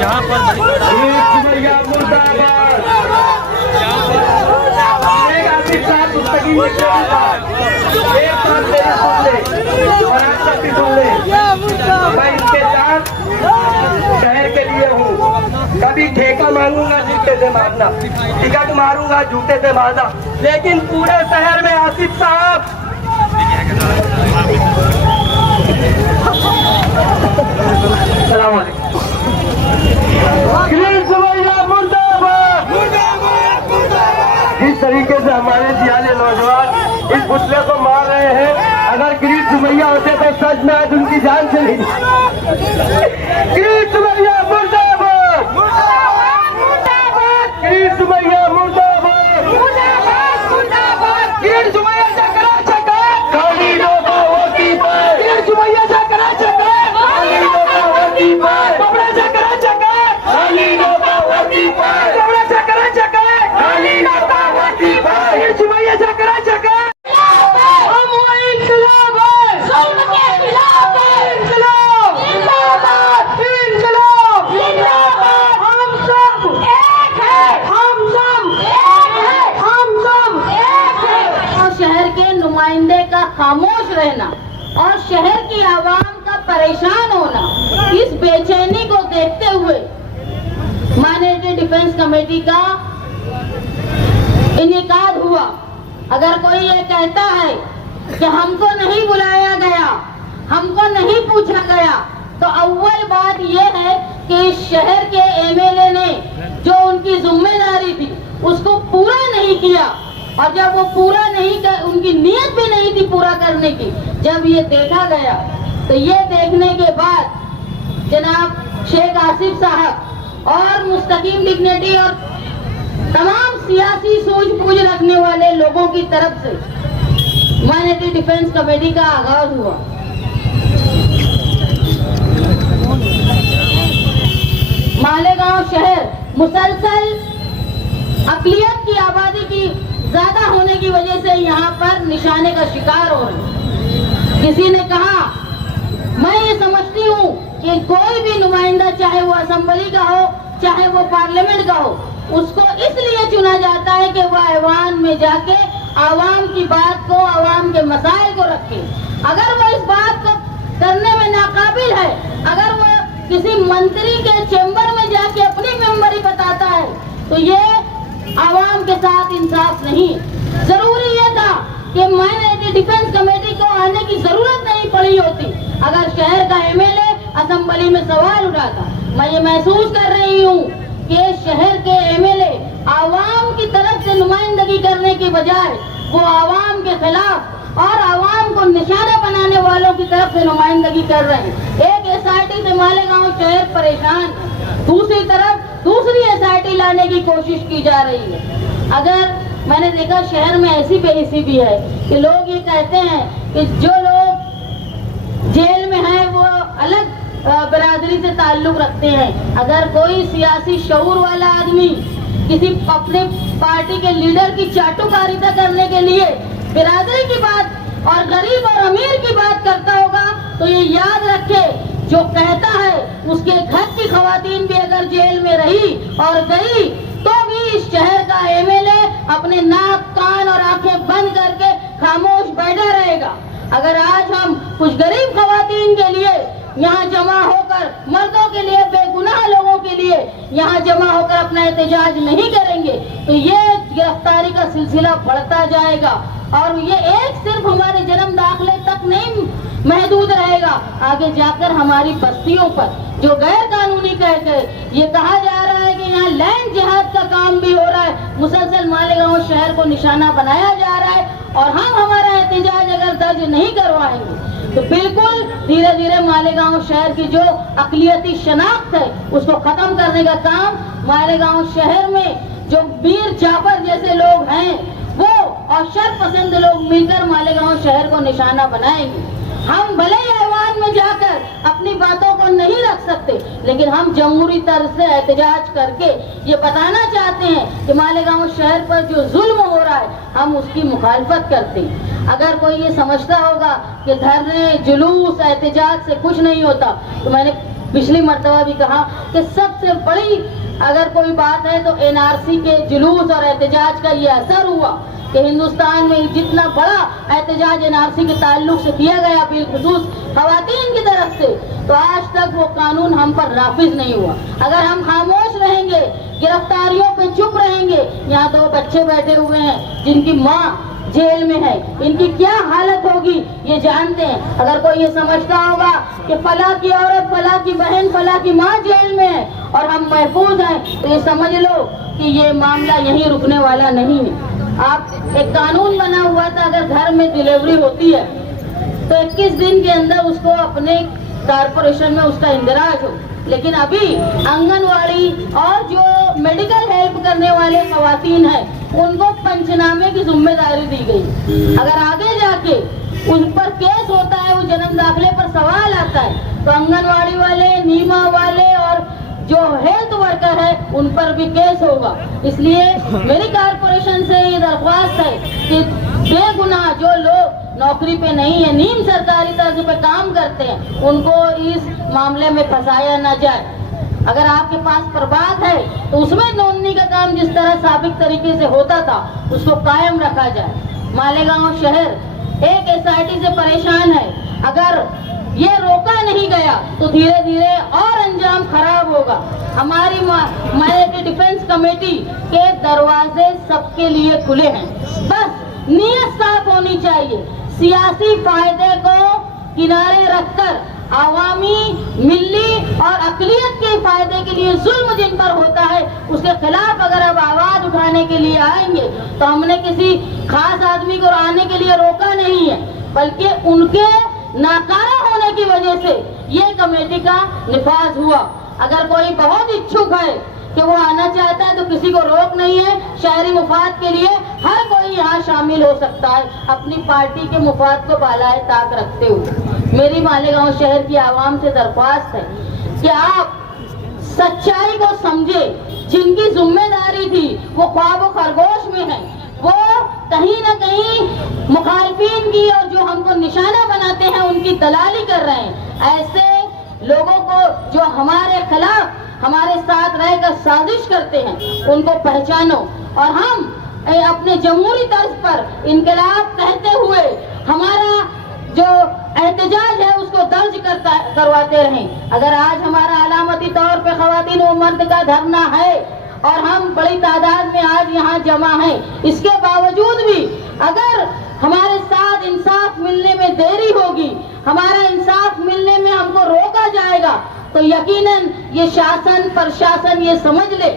जहाँ पर मैं इसके साथ शहर के लिए हूँ। कभी ठेका मांगूंगा जूते से मारना, टिकट मारूंगा जूते से मारना, लेकिन पूरे शहर में आसिफ साहब सलाम वालेकुम। जिस तरीके से हमारे जियाले नौजवान इस पुतले को मार रहे हैं, अगर गिरीश सुमैया होते तो सच में आज उनकी जान चली। गिरीश सुमैया मुर्दाबाद, गिरीश सुमैया मुर्दाबाद, गिरीश सुमैया चकरा चका, खाली लोगो होती पर, गिरीश सुमैया चकरा चका, खाली लोगो होती पर, कपड़ा चकरा चका, खाली लोगो होती पर, कपड़ा चकरा चका, खाली लोगो होती पर, गिरीश सुमैया चकरा चका। नुमाइंदे का खामोश रहना और शहर की आवाम का परेशान होना, इस बेचैनी को देखते हुए माननीय डिफेंस कमेटी का इनेकाद हुआ। अगर कोई ये कहता है कि हमको नहीं बुलाया गया, हमको नहीं पूछा गया, तो अव्वल बात यह है कि इस शहर के एमएलए ने जो उनकी जिम्मेदारी थी उसको पूरा नहीं किया, और जब वो पूरा नहीं कर, उनकी नीयत भी नहीं थी पूरा करने की, जब ये देखा गया तो ये देखने के बाद जनाब शेख आसिफ साहब और मुस्तकीम डिग्निटी और तमाम सियासी सूझबूझ रखने वाले लोगों की तरफ से माननीय डिफेंस कमेटी का आगाज हुआ। मालेगांव शहर मुसलसल अकलियत की आबादी की ज्यादा होने की वजह से यहाँ पर निशाने का शिकार हो रहे। किसी ने कहा, मैं ये समझती हूँ कि कोई भी नुमाइंदा, चाहे वो असेंबली का हो चाहे वो पार्लियामेंट का हो, उसको इसलिए चुना जाता है कि वह ऐवान में जाके आवाम की बात को, आवाम के मसाइल को रखे। अगर वो इस बात को करने में नाकाबिल है, अगर वो किसी मंत्री के चेंबर में जाके अपनी मेंबरी बताता है, तो ये आवाम के साथ इंसाफ नहीं। जरूरी ये था कि मैंने डिफेंस कमेटी को आने की जरूरत नहीं पड़ी होती अगर शहर का एमएलए असेंबली में सवाल उठाता। मैं ये महसूस कर रही हूँ कि शहर के एमएलए आवाम की तरफ से नुमाइंदगी करने की बजाय वो आवाम के खिलाफ और आवाम को निशाना बनाने वालों की तरफ से नुमाइंदगी कर रहे हैं। एक एसआईटी से मालेगांव शहर परेशान, दूसरी तरफ दूसरी एसआईटी लाने की कोशिश की जा रही है। अगर मैंने देखा शहर में ऐसी बेहिसी भी है कि लोग ये कहते हैं कि जो लोग जेल में हैं वो अलग बिरादरी से ताल्लुक रखते हैं। अगर कोई सियासी शऊर वाला आदमी किसी अपने पार्टी के लीडर की चाटुकारिता करने के लिए बिरादरी की बात और गरीब और अमीर की बात करता होगा, तो ये याद रखे, जो कहता है उसके घर की खवातीन भी अगर जेल में रही और गई तो भी इस शहर का एमएलए अपने नाक, कान और आंखें बंद करके खामोश बैठा रहेगा। अगर आज हम कुछ गरीब खवातीन के लिए यहाँ जमा होकर, मर्दों के लिए, बेगुनाह लोगों के लिए यहाँ जमा होकर अपना एहतजाज नहीं करेंगे, तो ये गिरफ्तारी का सिलसिला बढ़ता जाएगा और ये एक सिर्फ हमारे जन्म दाखिले तक नहीं महदूद रहेगा। आगे जाकर हमारी बस्तियों पर जो गैर कानूनी कहकर ये कहा जा रहा है कि यहाँ लैंड जिहाद का काम भी हो रहा है, मुसलसल मालेगांव शहर को निशाना बनाया जा रहा है, और हम हमारा एहतजाज अगर दर्ज नहीं करवाएंगे तो बिल्कुल धीरे धीरे मालेगांव शहर की जो अकलियती शनाख्त है उसको खत्म करने का काम मालेगांव शहर में जो मीर जाफर जैसे लोग हैं वो और शरपसंद लोग मिलकर मालेगांव शहर को निशाना बनाएंगे। हम भले ही ऐवान में जाकर अपनी बातों को नहीं रख सकते, लेकिन हम जमहूरी तर्ज से एहतजाज करके ये बताना चाहते हैं कि मालेगांव शहर पर जो जुल्म हो रहा है हम उसकी मुखालफत करते हैं। अगर कोई ये समझता होगा कि धरने जुलूस एहतजाज से कुछ नहीं होता, तो मैंने पिछली मर्तबा भी कहा कि सबसे बड़ी अगर कोई बात है तो एनआरसी के जुलूस और एहतजाज का ये असर हुआ कि हिंदुस्तान में जितना बड़ा एहतजाज एनआरसी के ताल्लुक से किया गया, बिलखुसूस खवातीन की तरफ से, तो आज तक वो कानून हम पर नाफिज नहीं हुआ। अगर हम खामोश रहेंगे, गिरफ्तारियों पे चुप रहेंगे, यहाँ तो बच्चे बैठे हुए हैं जिनकी माँ जेल में है, इनकी क्या हालत होगी ये जानते हैं। अगर कोई ये समझता होगा कि फला की औरत, फला की बहन, फला की माँ जेल में है और हम महफूज हैं, तो ये समझ लो कि ये मामला यहीं रुकने वाला नहीं है। आप एक कानून बना हुआ था, अगर घर में डिलीवरी होती है तो 21 दिन के अंदर उसको अपने कारपोरेशन में उसका इंदराज हो, लेकिन अभी आंगनवाड़ी और जो मेडिकल हेल्प करने वाले खवातीन हैं उनको पंचनामे की जिम्मेदारी दी गई। अगर आगे जाके उन पर केस होता है, वो जन्म दाखिले पर सवाल आता है, तो आंगनवाड़ी वाले, नीमा वाले और जो हेल्थ वर्कर है उन पर भी केस होगा। इसलिए मेरी कारपोरेशन से ये दरख्वास्त है कि बेगुनाह जो लोग नौकरी पे नहीं है, नीम सरकारी तर्ज पे काम करते हैं, उनको इस मामले में फंसाया न जाए। अगर आपके पास प्रबाद है तो उसमें नोंदनी का काम जिस तरह साबिक तरीके से होता था उसको कायम रखा जाए। मालेगांव शहर एक एसआईटी से परेशान है, अगर ये रोका नहीं गया तो धीरे धीरे और अंजाम खराब होगा। हमारी मालेगांव डिफेंस कमेटी के दरवाजे सबके लिए खुले हैं, बस नीयत साफ होनी चाहिए। सियासी फायदे को किनारे रखकर आवामी, मिली और अकलियत के फायदे के लिए जुल्म जिन पर होता है उसके खिलाफ अगर अब आवाज उठाने के लिए आएंगे तो हमने किसी खास आदमी को आने के लिए रोका नहीं है, बल्कि उनके नाकारा होने की वजह से ये कमेटी का निफाज हुआ। अगर कोई बहुत इच्छुक है कि वो आना चाहता है तो किसी को रोक नहीं है। शहरी मुफाद के लिए हर कोई यहाँ शामिल हो सकता है, अपनी पार्टी के मुफाद को बालाए ताक रखते हुए। मेरी मालेगांव शहर की आवाम से दरख्वास्त है कि आप सच्चाई को समझे। जिनकी जिम्मेदारी थी वो ख्वाब खरगोश में है, वो कहीं न कहीं मुखालिफिन की और जो हमको निशाना बनाते हैं उनकी दलाली कर रहे हैं। ऐसे लोगों को जो हमारे खिलाफ, हमारे साथ रहकर साजिश करते हैं, उनको पहचानो और हम अपने जमहूरी तर्ज पर इनकलाब कहते हुए हमारा जो एहतजाज है उसको दर्ज करवाते रहें। अगर आज हमारा अलामती तौर पे खवातीन व मर्द का धरना है और हम बड़ी तादाद में आज यहाँ जमा हैं, इसके बावजूद भी अगर हमारे साथ इंसाफ मिलने में देरी होगी, हमारा इंसाफ मिलने में हमको रोका जाएगा, तो यकीनन ये शासन प्रशासन ये समझ ले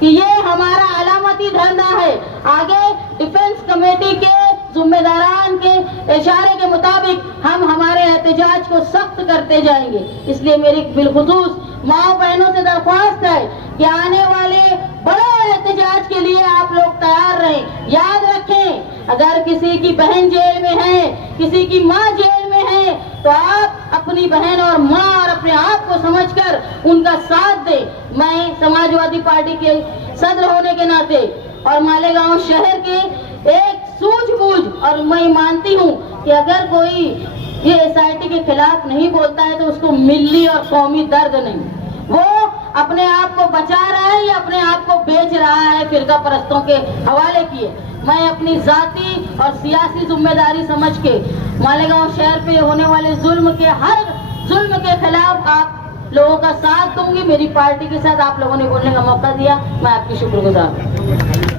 कि ये हमारा अलामती धरना है। आगे डिफेंस कमेटी के जिम्मेदारान के इशारे के मुताबिक हम हमारे एहतजाज को सख्त करते जाएंगे। इसलिए मेरी बिलखुसूस माँ बहनों से दरख्वास्त है कि आने वाले बड़े एहतजाज के लिए आप लोग तैयार रहें। याद रखें, अगर किसी की बहन जेल में है, किसी की माँ जेल में है, तो आप अपनी बहन और माँ और अपने आप को समझकर उनका साथ दें। मैं समाजवादी पार्टी के सदर होने के नाते और मालेगांव शहर के एक सूझबूझ, और मैं मानती हूँ कि अगर कोई ये एसआईटी के खिलाफ नहीं बोलता है तो उसको मिल्ली और कौमी दर्द नहीं, वो अपने आप को बचा रहा है या अपने आप को बेच रहा है फिरका परस्तों के हवाले किए। मैं अपनी जाती और सियासी जिम्मेदारी समझ के मालेगांव शहर पे होने वाले जुल्म के, हर जुल्म के खिलाफ आप लोगों का साथ दूंगी। मेरी पार्टी के साथ आप लोगों ने बोलने का मौका दिया, मैं आपकी शुक्रगुजार हूँ।